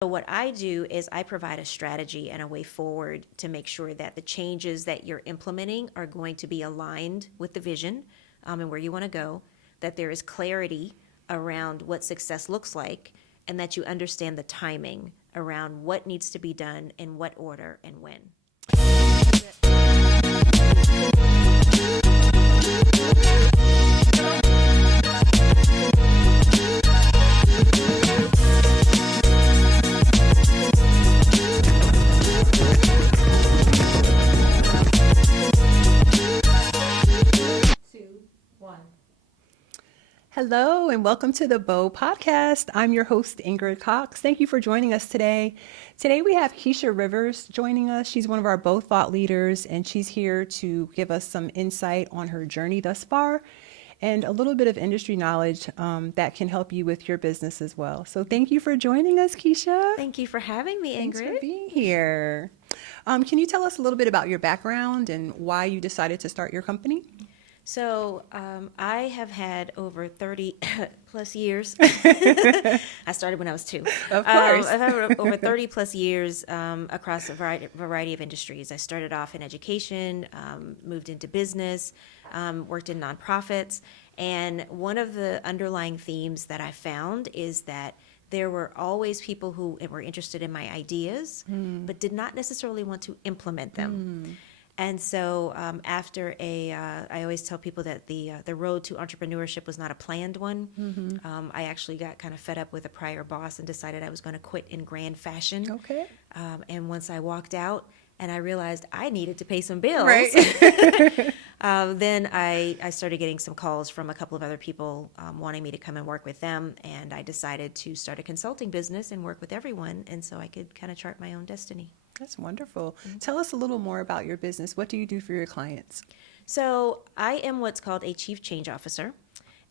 So what I do is I provide a strategy and a way forward to make sure that the changes that you're implementing are going to be aligned with the vision and where you want to go, that there is clarity around what success looks like, and that you understand the timing around what needs to be done in what order and when. Hello and welcome to the BOW Podcast. I'm your host, Ingrid Cox. Thank you for joining us today. Today we have Keisha Rivers joining us. She's one of our BOW thought leaders, and she's here to give us some insight on her journey thus far and a little bit of industry knowledge that can help you with your business as well. So thank you for joining us, Keisha. Thank you for having me, Ingrid. Thanks for being here. Can you tell us a little bit about your background and why you decided to start your company? So I have had over 30 plus years. I started when I was 2. Of course. I've had over 30 plus years across a variety of industries. I started off in education, moved into business, worked in nonprofits. And one of the underlying themes that I found is that there were always people who were interested in my ideas, but did not necessarily want to implement them. And so I always tell people that the road to entrepreneurship was not a planned one. I actually got kind of fed up with a prior boss and decided I was going to quit in grand fashion. Okay. And once I walked out and I realized I needed to pay some bills, Right. then I started getting some calls from a couple of other people wanting me to come and work with them. And I decided to start a consulting business and work with everyone. And so I could kind of chart my own destiny. That's wonderful. Tell us a little more about your business. What do you do for your clients? So I am what's called a chief change officer.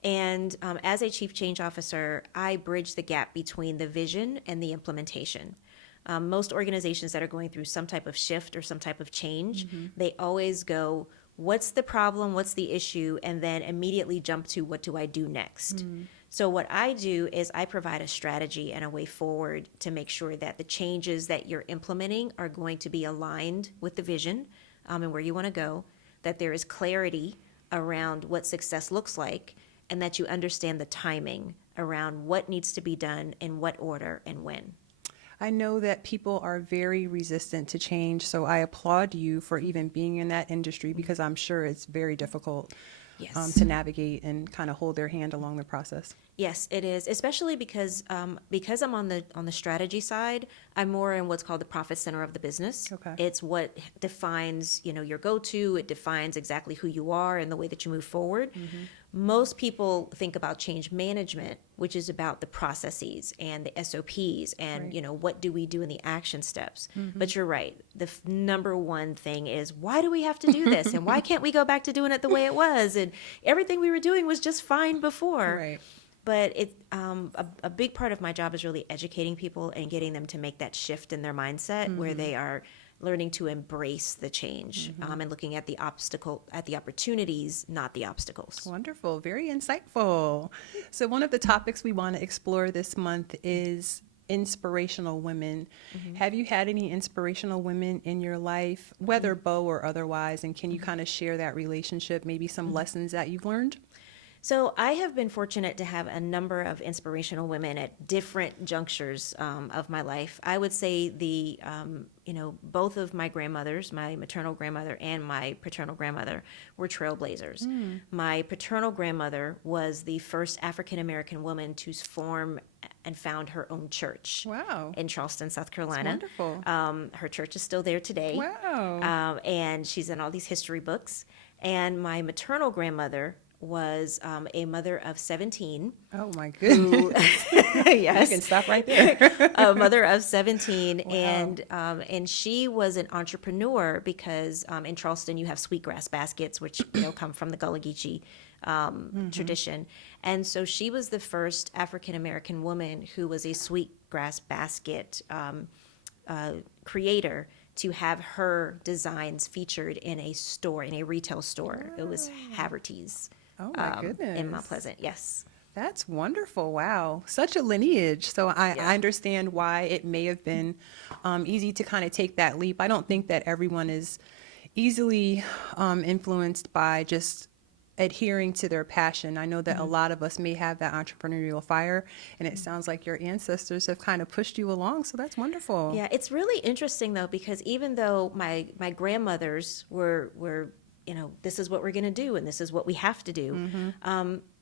And as a chief change officer, I bridge the gap between the vision and the implementation. Most organizations that are going through some type of shift or some type of change, they always go, what's the problem, what's the issue, and then immediately jump to what do I do next. So what I do is I provide a strategy and a way forward to make sure that the changes that you're implementing are going to be aligned with the vision and where you want to go, that there is clarity around what success looks like, and that you understand the timing around what needs to be done in what order and when. I know that people are very resistant to change, so I applaud you for even being in that industry because I'm sure it's very difficult to navigate and kind of hold their hand along the process. Yes, it is, especially because I'm on the strategy side. I'm more in what's called the profit center of the business. Okay. It's what defines, your go-to. It defines exactly who you are and the way that you move forward. Most people think about change management, which is about the processes and the SOPs and, Right. What do we do in the action steps. But you're right. The number one thing is, why do we have to do this? And why can't we go back to doing it the way it was? And everything we were doing was just fine before. Right. But a big part of my job is really educating people and getting them to make that shift in their mindset where they are learning to embrace the change and looking at the opportunities, not the obstacles. Wonderful. Very insightful. So one of the topics we want to explore this month is inspirational women. Have you had any inspirational women in your life, whether BOW or otherwise? And can you kind of share that relationship, maybe some lessons that you've learned? So I have been fortunate to have a number of inspirational women at different junctures of my life. I would say both of my grandmothers, my maternal grandmother and my paternal grandmother, were trailblazers. My paternal grandmother was the first African-American woman to form and found her own church. Wow. In Charleston, South Carolina. That's wonderful. Her church is still there today. Wow. And she's in all these history books. And my maternal grandmother was a mother of 17. Oh my goodness. Yes. You can stop right there. A mother of 17. Wow. And she was an entrepreneur because in Charleston you have sweetgrass baskets, which come from the Gullah Geechee tradition. And so she was the first African-American woman who was a sweetgrass basket creator to have her designs featured in a store, in a retail store. It was Haverty's. Oh my goodness. In Mount Pleasant, yes. That's wonderful. Wow. Such a lineage. So I understand why it may have been easy to kind of take that leap. I don't think that everyone is easily influenced by just adhering to their passion. I know that a lot of us may have that entrepreneurial fire, and it sounds like your ancestors have kind of pushed you along. So that's wonderful. Yeah, it's really interesting though, because even though my grandmothers were, this is what we're going to do and this is what we have to do.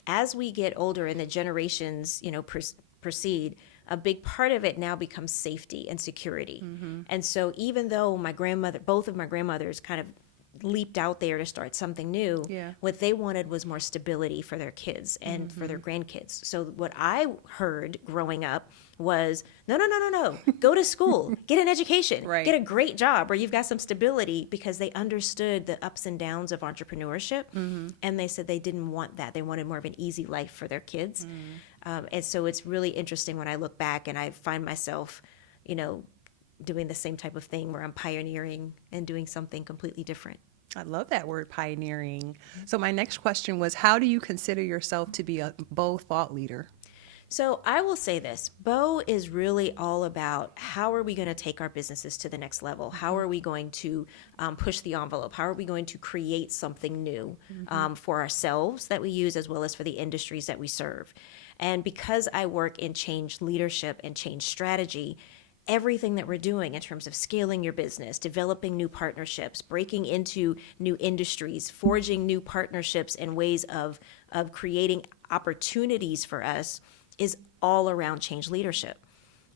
As we get older and the generations, proceed, a big part of it now becomes safety and security. And so even though both of my grandmothers kind of leaped out there to start something new, what they wanted was more stability for their kids and for their grandkids. So what I heard growing up was, no, go to school, get an education, get a great job where you've got some stability, because they understood the ups and downs of entrepreneurship. And they said they didn't want that. They wanted more of an easy life for their kids. And so it's really interesting when I look back and I find myself, doing the same type of thing where I'm pioneering and doing something completely different. I love that word, pioneering. So my next question was, how do you consider yourself to be a BOW thought leader? So I will say this, BOW is really all about how are we going to take our businesses to the next level? How are we going to push the envelope? How are we going to create something new for ourselves that we use, as well as for the industries that we serve? And because I work in change leadership and change strategy, everything that we're doing in terms of scaling your business, developing new partnerships, breaking into new industries, forging new partnerships and ways of creating opportunities for us is all around change leadership.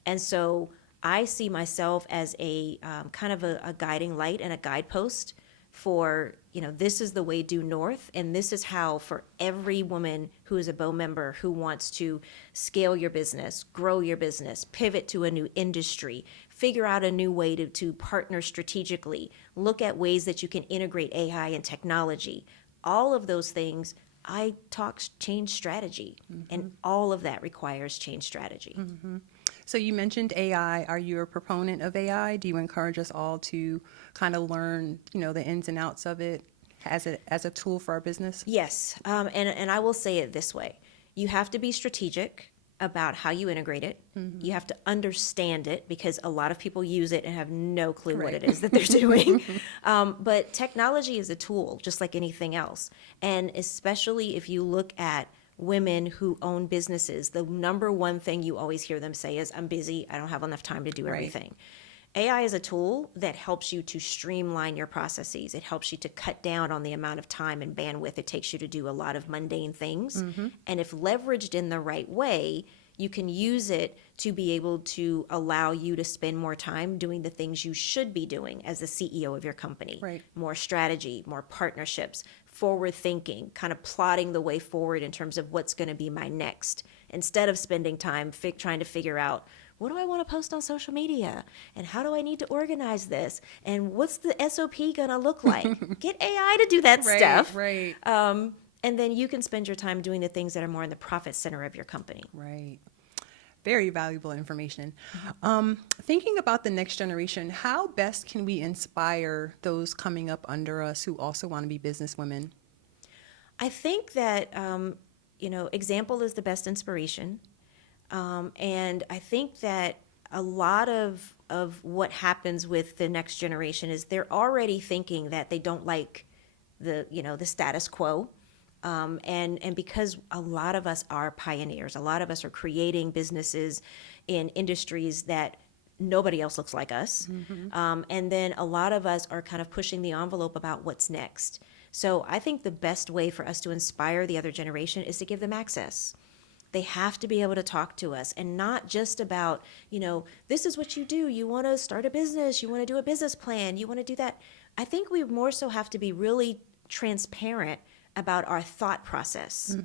And so I see myself as a kind of a guiding light and a guidepost for, this is the way due north, and this is how, for every woman who is a BOW member who wants to scale your business, grow your business, pivot to a new industry, figure out a new way to partner strategically, look at ways that you can integrate AI and technology, all of those things, I talk change strategy, and all of that requires change strategy. So you mentioned AI. Are you a proponent of AI? Do you encourage us all to kind of learn, the ins and outs of it as a tool for our business? Yes, and I will say it this way. You have to be strategic about how you integrate it. You have to understand it, because a lot of people use it and have no clue what it is that they're doing. But technology is a tool, just like anything else. And especially if you look at women who own businesses, the number one thing you always hear them say is, I'm busy, I don't have enough time to do everything. AI is a tool that helps you to streamline your processes. It helps you to cut down on the amount of time and bandwidth it takes you to do a lot of mundane things. And if leveraged in the right way, you can use it to be able to allow you to spend more time doing the things you should be doing as the CEO of your company. More strategy, more partnerships, forward thinking, kind of plotting the way forward in terms of what's going to be my next, instead of spending time trying to figure out, what do I want to post on social media? And how do I need to organize this? And what's the SOP going to look like? Get AI to do that stuff. And then you can spend your time doing the things that are more in the profit center of your company. Very valuable information. Thinking about the next generation, how best can we inspire those coming up under us who also want to be businesswomen? I think that, example is the best inspiration. And I think that a lot of what happens with the next generation is they're already thinking that they don't like the status quo. And because a lot of us are pioneers, a lot of us are creating businesses in industries that nobody else looks like us. And then a lot of us are kind of pushing the envelope about what's next. So I think the best way for us to inspire the other generation is to give them access. They have to be able to talk to us, and not just about, this is what you do. You want to start a business. You want to do a business plan. You want to do that. I think we more so have to be really transparent about our thought process.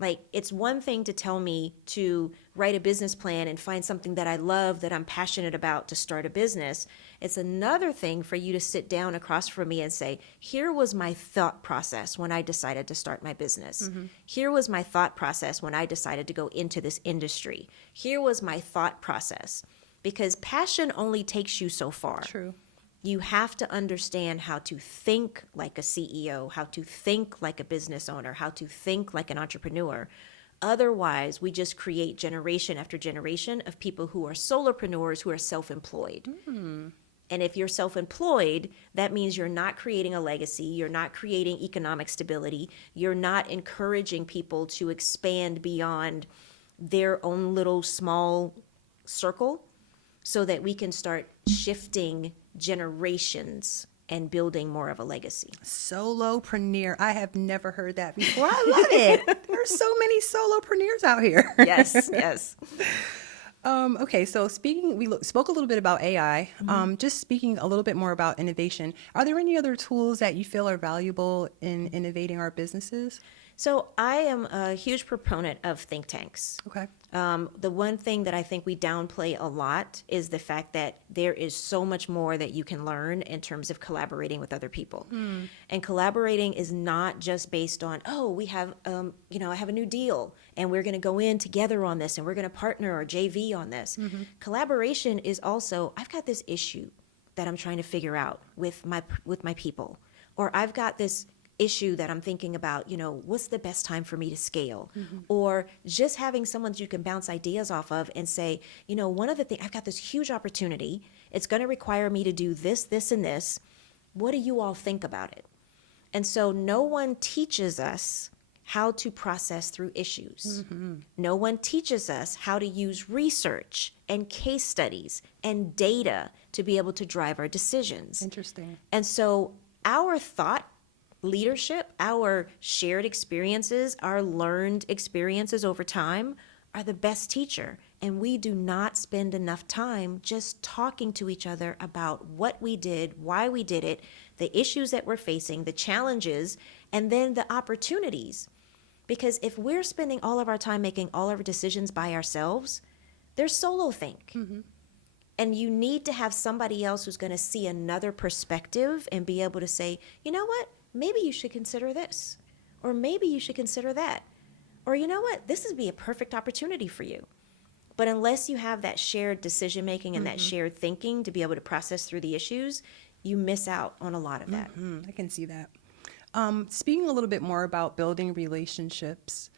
Like, it's one thing to tell me to write a business plan and find something that I love, that I'm passionate about, to start a business. It's another thing for you to sit down across from me and say, here was my thought process when I decided to start my business. Here was my thought process when I decided to go into this industry. Here was my thought process. Because passion only takes you so far. You have to understand how to think like a CEO, how to think like a business owner, how to think like an entrepreneur. Otherwise, we just create generation after generation of people who are solopreneurs, who are self-employed. And if you're self-employed, that means you're not creating a legacy, you're not creating economic stability, you're not encouraging people to expand beyond their own little small circle so that we can start shifting generations and building more of a legacy. Solopreneur. I have never heard that before. I love it. There are so many solopreneurs out here. Yes, yes. Okay, so we spoke a little bit about AI. Just speaking a little bit more about innovation, are there any other tools that you feel are valuable in innovating our businesses? So I am a huge proponent of think tanks. Okay. The one thing that I think we downplay a lot is the fact that there is so much more that you can learn in terms of collaborating with other people. And collaborating is not just based on, oh, we have, I have a new deal and we're going to go in together on this and we're going to partner or JV on this. Collaboration is also, I've got this issue that I'm trying to figure out with my people, or I've got this issue that I'm thinking about, what's the best time for me to scale? Or just having someone that you can bounce ideas off of and say, one of the things, I've got this huge opportunity. It's going to require me to do this, this, and this. What do you all think about it? And so no one teaches us how to process through issues. No one teaches us how to use research and case studies and data to be able to drive our decisions. Interesting. And so our thought leadership, our shared experiences, our learned experiences over time are the best teacher. And we do not spend enough time just talking to each other about what we did, why we did it, the issues that we're facing, the challenges, and then the opportunities. Because if we're spending all of our time making all of our decisions by ourselves, there's solo think. And you need to have somebody else who's going to see another perspective and be able to say, you know what? Maybe you should consider this, or maybe you should consider that, or you know what, this would be a perfect opportunity for you. But unless you have that shared decision making and that shared thinking to be able to process through the issues, you miss out on a lot of that. I can see that. Speaking a little bit more about building relationships,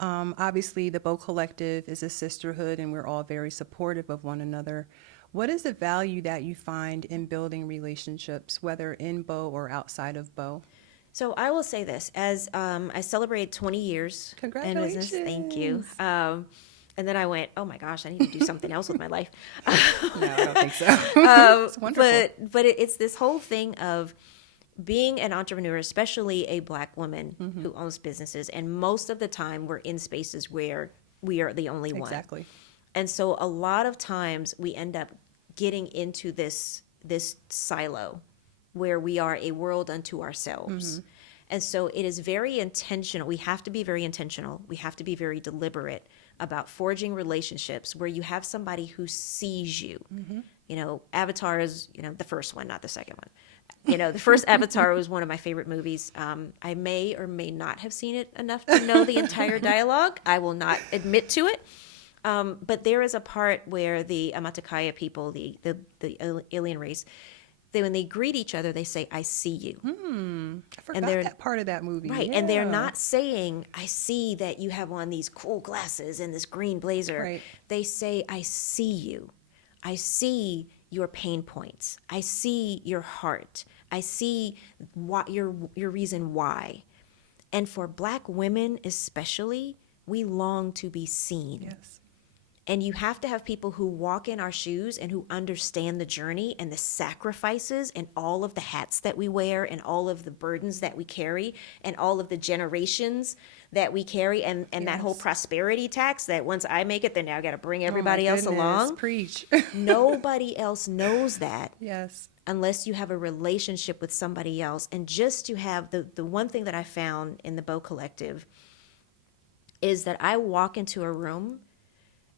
obviously the BOW Collective is a sisterhood and we're all very supportive of one another. What is the value that you find in building relationships, whether in BOW or outside of BOW? So I will say this, as I celebrated 20 years in business. Thank you. And then I went, oh my gosh, I need to do something else with my life. No, I don't think so. It's wonderful. But it's this whole thing of being an entrepreneur, especially a Black woman who owns businesses. And most of the time we're in spaces where we are the only one. Exactly. And so a lot of times we end up getting into this silo where we are a world unto ourselves. And so it is very intentional. We have to be very intentional. We have to be very deliberate about forging relationships where you have somebody who sees you. Avatar is, the first one, not the second one. The first Avatar was one of my favorite movies. I may or may not have seen it enough to know the entire dialogue. I will not admit to it. But there is a part where the Amatakaya people, the alien race, when they greet each other, they say, I see you. I forgot that part of that movie. Right. Yeah. And they're not saying, I see that you have on these cool glasses and this green blazer. Right. They say, I see you. I see your pain points. I see your heart. I see your reason why. And for Black women especially, we long to be seen. Yes. And you have to have people who walk in our shoes and who understand the journey and the sacrifices and all of the hats that we wear and all of the burdens that we carry and all of the generations that we carry and that whole prosperity tax that once I make it, then now I got to bring everybody else along. Preach. Nobody else knows that. Yes. Unless you have a relationship with somebody else. And just to have the one thing that I found in the BOW Collective is that I walk into a room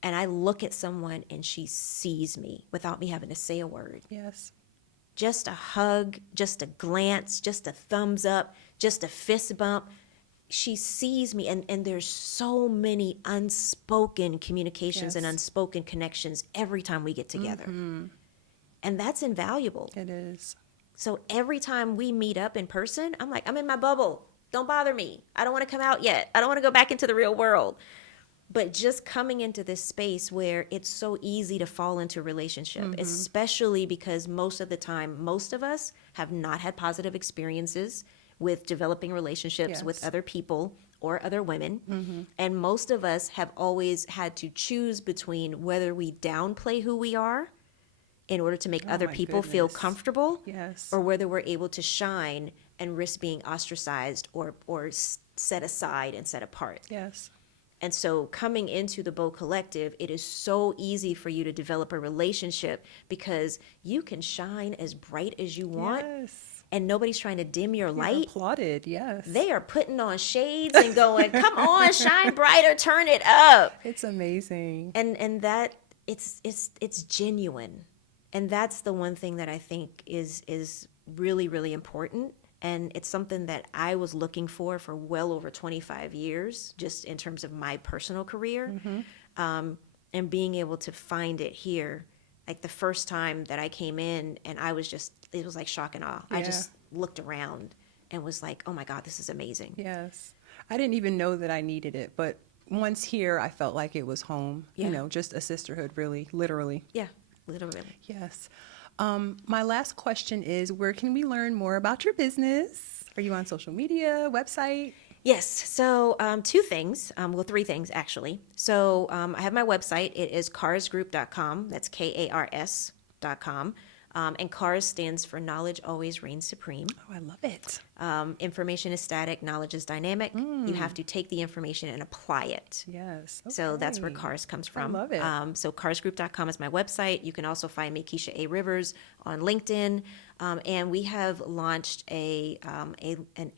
and I look at someone and she sees me without me having to say a word. Yes. Just a hug, just a glance, just a thumbs up, just a fist bump. She sees me, and there's so many unspoken communications and unspoken connections every time we get together. And that's invaluable. It is. So every time we meet up in person, I'm like, I'm in my bubble. Don't bother me. I don't want to come out yet. I don't want to go back into the real world. But just coming into this space where it's so easy to fall into a relationship, especially because most of the time, most of us have not had positive experiences with developing relationships with Yes. other people or other women. And most of us have always had to choose between whether we downplay who we are in order to make other my people feel goodness. comfortable, Yes. or whether we're able to shine and risk being ostracized or set aside and set apart. Yes. And so coming into the BOW Collective, it is so easy for you to develop a relationship because you can shine as bright as you want, Yes. and nobody's trying to dim your You're light. applauded. Yes. They are putting on shades and going, come on, shine brighter, turn it up. It's amazing. And that it's genuine. And that's the one thing that I think is really, really important. And it's something that I was looking for well over 25 years, just in terms of my personal career. And being able to find it here, like the first time that I came in, and it was like shock and awe. I Yeah. just looked around and was like, oh my God, this is amazing. Yes. I didn't even know that I needed it, but once here, I felt like it was home. Yeah. You know, just a sisterhood, really, literally. Yeah, literally. Yes. My last question is, where can we learn more about your business? Are you on social media, website? Yes. So two things. Three things, actually. So I have my website. It is carsgroup.com. That's KARS.com. And CARS stands for Knowledge Always Reigns Supreme. Oh, I love it. Information is static. Knowledge is dynamic. You have to take the information and apply it. Yes. So that's where Okay. CARS comes from. love it. So carsgroup.com is my website. You can also find me, Keisha A. Rivers, on LinkedIn. And we have launched an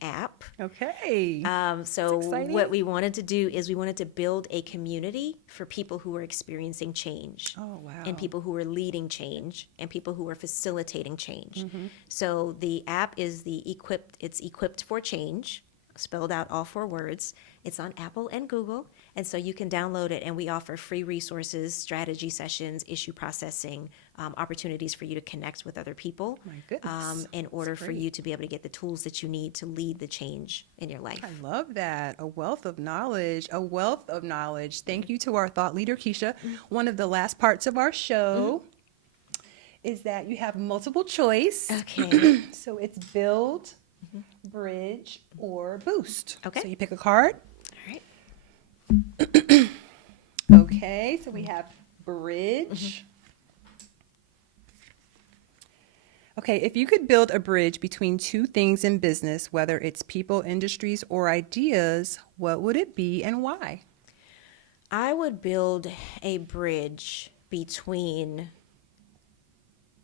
app. Okay. So exciting. what we wanted to do is we wanted to build a community for people who are experiencing change. Oh, wow. And people who are leading change and people who are facilitating change. Mm-hmm. So the app is it's Equipped for Change, spelled out all four words. It's on Apple and Google. And so you can download it, and we offer free resources, strategy sessions, issue processing, opportunities for you to connect with other people. My goodness. In order for great. you to be able to get the tools that you need to lead the change in your life. I love that. A wealth of knowledge. A wealth of knowledge. Thank you to our thought leader, Keisha. One of the last parts of our show is that you have multiple choice. Okay. So it's build, bridge, or boost. Okay. So you pick a card. All right. Okay, so we have bridge. Okay, if you could build a bridge between two things in business, whether it's people, industries, or ideas, what would it be and why? I would build a bridge between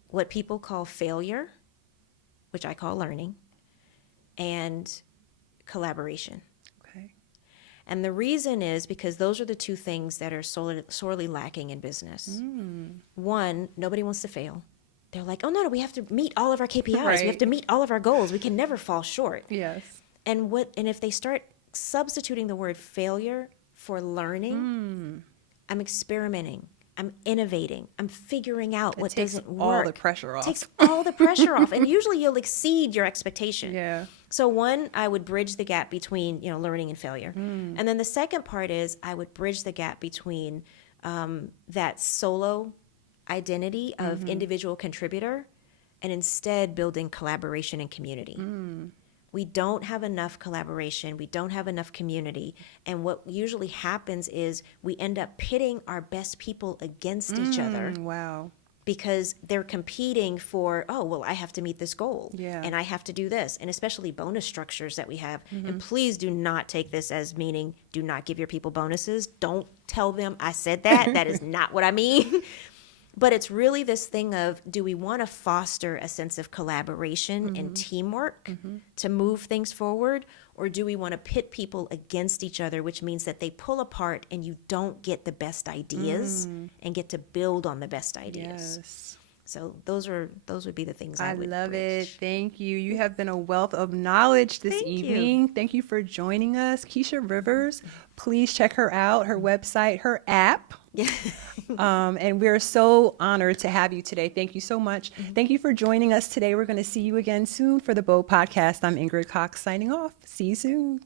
what people call failure, which I call learning, and collaboration. Okay. And the reason is because those are the two things that are sorely lacking in business. One, nobody wants to fail. They're like, oh, no, we have to meet all of our KPIs. We have Right. to meet all of our goals. We can never fall short. Yes. And if they start substituting the word failure for learning, I'm experimenting. I'm innovating. I'm figuring out what takes doesn't all work. the pressure off. Takes all the pressure off. And usually you'll exceed your expectation. Yeah. So one, I would bridge the gap between, learning and failure. And then the second part is I would bridge the gap between that solo identity of individual contributor and instead building collaboration and community. We don't have enough collaboration. We don't have enough community. And what usually happens is we end up pitting our best people against each other Wow. because they're competing for, oh, well, I have to meet this goal. Yeah. And I have to do this. And especially bonus structures that we have. And please do not take this as meaning do not give your people bonuses. Don't tell them I said that. That is not what I mean. But it's really this thing of, do we want to foster a sense of collaboration and teamwork to move things forward? Or do we want to pit people against each other, which means that they pull apart and you don't get the best ideas and get to build on the best ideas? Yes. So those would be the things I I would love bridge. it. Thank you. You have been a wealth of knowledge this Thank you. evening. Thank you for joining us. Keisha Rivers, please check her out, her website, her app. Yeah. And we're so honored to have you today. Thank you so much. Thank you for joining us today. We're going to see you again soon for the BOW Podcast. I'm Ingrid Cox signing off. See you soon.